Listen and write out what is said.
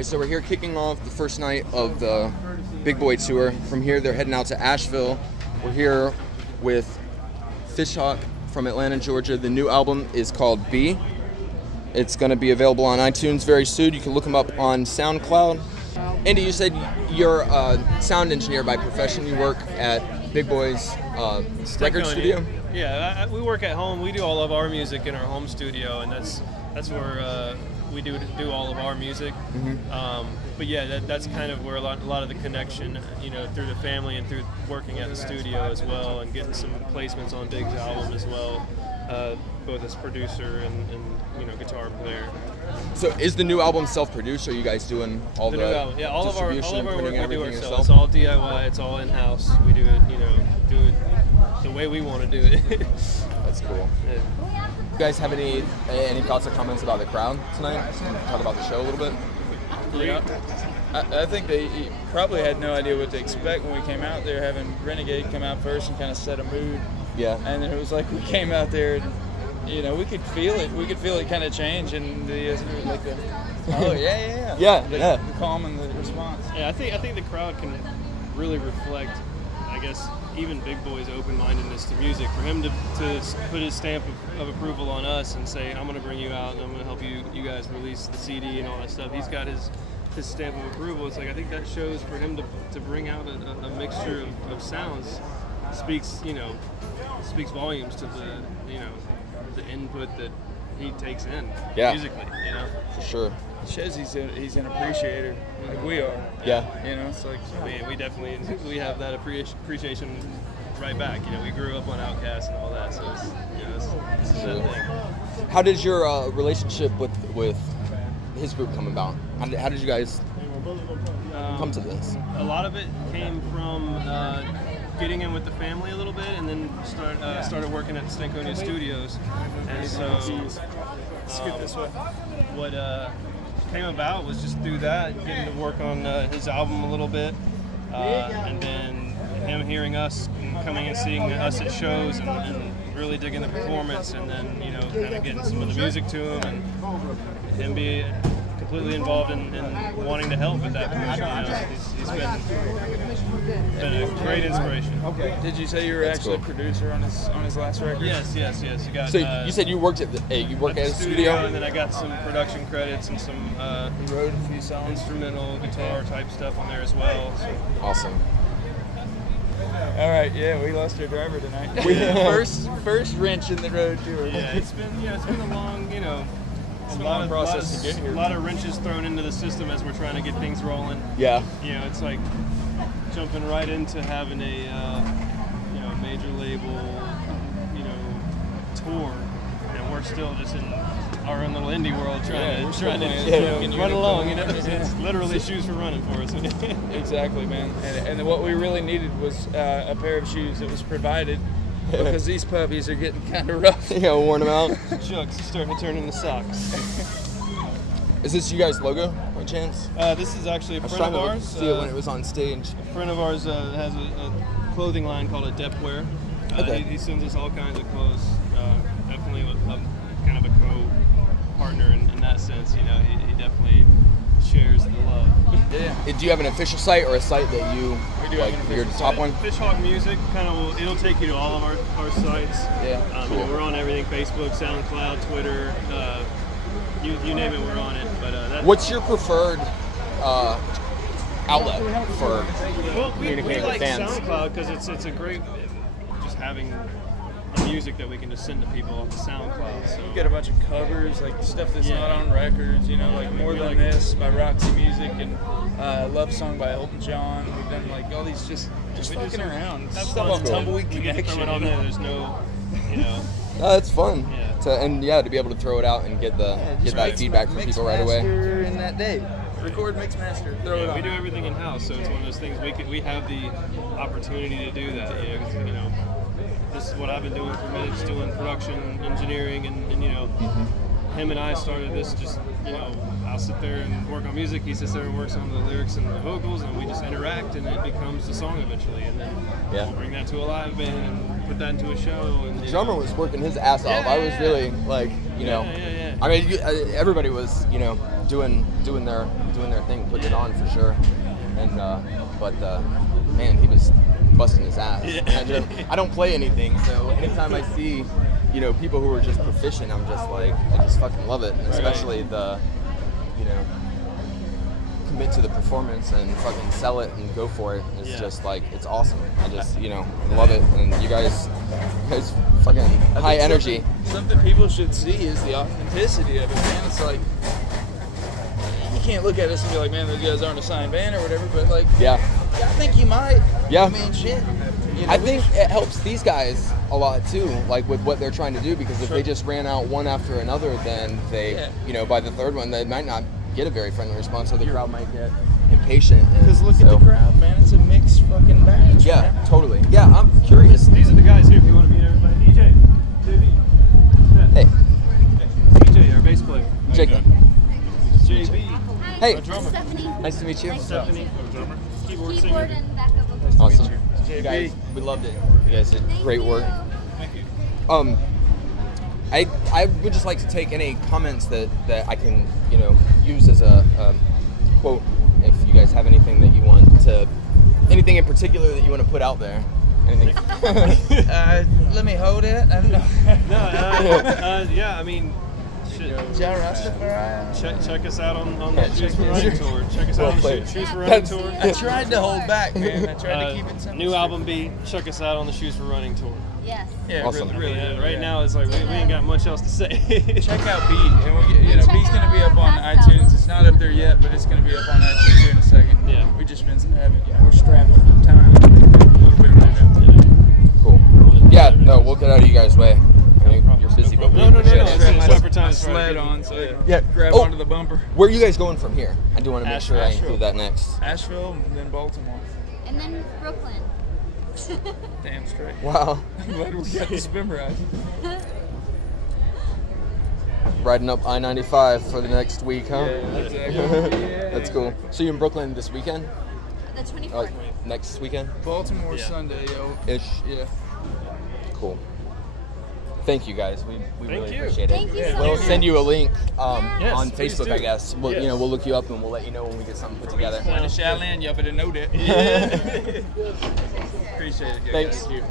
right, so we're here kicking off the first night of the Big Boy Tour. From here, they're heading out to Asheville. We're here with Fishhawk from Atlanta, Georgia. The new album is called B. It's going to be available on iTunes very soon. You can look them up on SoundCloud. Andy, you said you're a sound engineer by profession. You work at Big Boy's record studio? Yeah, we work at home. We do all of our music in our home studio, and that's where we do all of our music. Mm-hmm. But yeah, that's kind of where a lot of the connection, through the family and through working at the studio as well, and getting some placements on Big's album as well, both as producer and guitar player. So is the new album self-produced, or are you guys doing all the new album? Yeah, all of our work we do ourselves. Yourself? It's all DIY. It's all in-house. We do it, do it the way we want to do it. That's cool. Yeah. You guys have any thoughts or comments about the crowd tonight? Talk about the show a little bit. Yeah, I think they probably had no idea what to expect when we came out there, having Renegade come out first and kind of set a mood. Yeah. And then it was like we came out there and, we could feel it. We could feel it kind of change, and the calm and the response. Yeah, I think the crowd can really reflect, I guess, even Big Boy's open-mindedness to music. For him to put his stamp of approval on us and say, I'm going to bring you out and I'm going to help you guys release the CD and all that stuff. He's got his stamp of approval. It's like, I think that shows for him to bring out a mixture of sounds speaks volumes to the input that he takes in musically, For sure. It shows he's an appreciator, like we are. Yeah. It's like we definitely have that appreciation right back. We grew up on Outkast and all that, so it's that thing. How did your relationship with his group come about? How did you guys come to this? A lot of it came from getting in with the family a little bit, and then started working at the Stankonia Studios. And so what came about was just through that, getting to work on his album a little bit, and then him hearing us and coming and seeing us at shows and really digging the performance, and then kind of getting some of the music to him, and him being completely involved in wanting to help with that promotion. He's been a great inspiration. Okay. Did you say you were actually a producer on his last record? Yes. You got. So you said you worked at a studio, and then I got some production credits and some you wrote a few songs, instrumental guitar type stuff on there as well. So. Awesome. All right, yeah, we lost our driver tonight. first wrench in the road tour. Yeah, it's been a long, It's a long process to get here. A lot of wrenches thrown into the system as we're trying to get things rolling. Yeah. It's like jumping right into having a major label, tour, and we're still just in our own little indie world trying to run along. It's literally shoes for running for us. Exactly, man. And what we really needed was a pair of shoes that was provided. Because these puppies are getting kind of rough. Worn them out. Chucks starting to turn into socks. Is this you guys' logo, by chance? This is actually a friend of ours. I was trying to see it when it was on stage. A friend of ours has a clothing line called Adeptwear. Okay. He sends us all kinds of clothes. Definitely kind of a co-partner in that sense. He definitely shares the love. Yeah. Do you have an official site or a site that you your top one? Fishhawk Music it'll take you to all of our sites. Yeah. Cool. We're on everything: Facebook, SoundCloud, Twitter. You name it, we're on it. But what's your preferred outlet for communicating we like with fans? SoundCloud because it's a great just having music that we can just send to people off the SoundCloud. So you get a bunch of covers, like stuff that's not on records, like More Than This by Roxy Music and Love Song by Elton John. We've done all these just fucking around. That's stuff on Tumbleweed Connection. We can throw it on there. There's no, No, it's fun. Yeah. To be able to throw it out and get that feedback from people right away. In that day. Record, mix, master, throw it on. We do everything in house, so it's one of those things we have the opportunity to do that. This is what I've been doing for minutes, doing production, engineering, and him and I started this just, I'll sit there and work on music, he sits there and works on the lyrics and the vocals, and we just interact, and it becomes the song eventually, and then we'll bring that to a live band and put that into a show. And the drummer was working his ass off. I was really I mean, everybody was, you know, doing their thing, putting it on for sure. And but man, he was busting his ass. Yeah. I don't play anything, so anytime I see, you know, people who are just proficient, I'm just like, I just fucking love it. And especially the, you know, commit to the performance and fucking sell it and go for it. It's just like, it's awesome. I just, you know, love it. And you guys fucking high energy. Something people should see is the authenticity of it, man. It's like, you can't look at us and be like, man, those guys aren't a signed band or whatever, but like, Yeah. I think you might. Yeah. I mean, shit. You know, I think it helps these guys a lot too, like with what they're trying to do, because if they just ran out one after another, then they, you know, by the third one, they might not get a very friendly response, so the crowd might get impatient. Because look at the crowd, man. It's a mixed fucking batch. Yeah, man. totally. Yeah, I'm curious. These are the guys here if you want to meet everybody. DJ, JB. Hey, DJ, our bass player. Jacob. JB. Hey, Our drummer. Stephanie. nice to meet you. Stephanie, our drummer. Keyboard singer. Keyboard and backup vocals. Awesome. JB. Guys, we loved it. You guys did Thank great you. work. Thank you. I would just like to take any comments that I can, you know, use as a quote. If you guys have anything that you want to, anything in particular that you want to put out there. Anything? Let me hold it. I don't know. No, yeah, I mean, shit. Ja Rastafari. Check us out on the Shoes for Running tour. Check us out on the Shoes for Running tour. I tried to hold back, man. I tried to keep it simple. New album B. Check us out on the Shoes for Running tour. Yes. Yeah, Awesome. really. Yeah, right now it's like we ain't got much else to say. Check out B, and we'll get, you know, Check B's gonna be out up on past iTunes. albums. It's not up there yet, but it's gonna be up on iTunes here in a second. Yeah. We just been we're strapped for time. A little bit right now. Cool. Yeah. No, we'll get out of you guys' way. I mean, you're busy, but we No. appreciate It's it. a separate time. My sled on, so I can Yeah. grab Oh. onto the bumper. Where are you guys going from here? I do want to make sure I Asheville. include that next. Asheville and then Baltimore. And then Brooklyn. Damn straight. Wow. I'm glad we got this memorized. Riding up I-95 for the next week, huh? Yeah, exactly. That's cool. So you're in Brooklyn this weekend? The 24th. Next weekend? Baltimore Yeah. Sunday, yo. Ish. Yeah. Cool. Thank you guys. We really you. appreciate it. Thank you so We'll much. send you a link Yes, on please Facebook, do. I guess. We'll, you Yes. know, we'll look you up and we'll let you know when we get something put together. Going to Shaolin, y'all better know that. Appreciate it, guys. Thanks. Thank you.